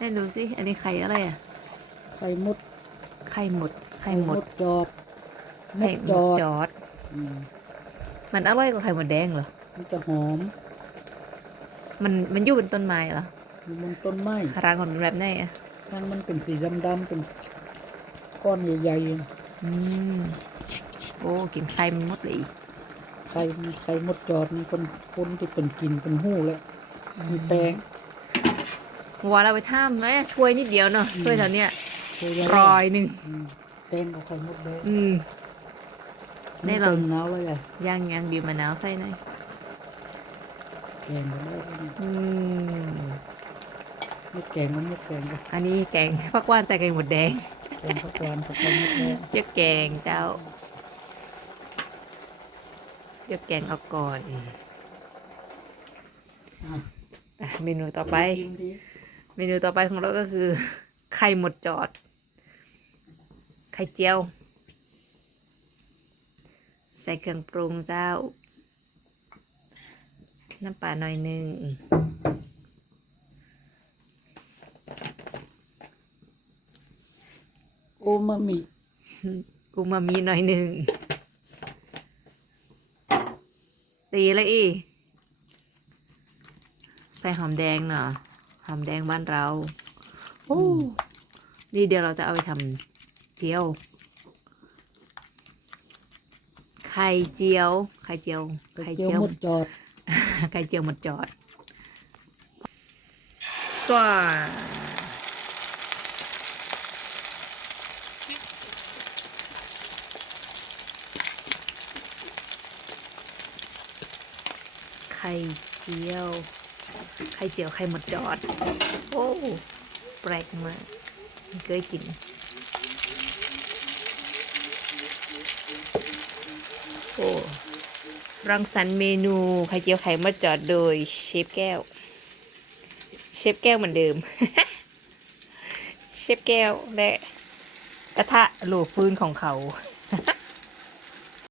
ได้ดูสิ อันนี้ไข่อะไรอะ ไข่มดไข่หมด ไข่หมดจอดมไข่ดหมจดอดจอดอืมมันอร่อยกว่าไข่หมดแดงเหรอ มันจะหอม มันมันอยู่บนต้นไม้เหรออยู่บนต้นไม้รางของมันแบบไหนอะทางมันเป็นสีดำๆเป็นก้อนใหญ่อืมโอ้กินไข่มันหมดเลยอีกๆไข่มีไข่มดจอดมีคนคนที่เป็นกินเป็นหู้แล้วมีแตง วัวเราไปท่ามไหมถ้วยนิดเดียวเนาะถ้วยแถวเนี้ยตัวใหญ่รอยหนึ่งอืมแตงกับไข่มดแดงอืมได้ลองเส้นน้าไว้เลยย่างย่างบีบมะนาวใส่หน่อยแกงก็ได้แล้วนี่อืมไม่แกงก็ไม่แกงก็อันนี้แกงผักหว่านใส่ไข่หมดแดงแกงผักหวานกับไข่มดแดงเยอะแกงเจ้าเยอะแกงเอาก่อนอะอะเมนูต่อไปกินดีเมนูต่อไปของเราก็คือ ไข่หมดจอด ไข่เจียว ใส่เครื่องปรุงเจ้า น้ำปลาหน่อยหนึ่งโอมามิอูมามิหน่อยหนึ่งตีเลยอี ใส่หอมแดงเนาะ หอมแดงบ้านเราโอ้นี่เดี๋ยวเราจะเอาไปทำเจียว ไข่เจียว ไข่เจียว ไข่ไข่เจีเจียยววหมดจอด ไข่เจียวหมดจอดตัวไข่เจียว ไข่เจียวไข่หมดจอด โอ้แปลกมากไม่เคยกินโอ้รังสรรค์เมนูไข่เจียวไข่มดจอดโดยเชฟแก้ว เชฟแก้วเหมือนเดิม เชฟแก้วและกระทะโหลฟืนของเขา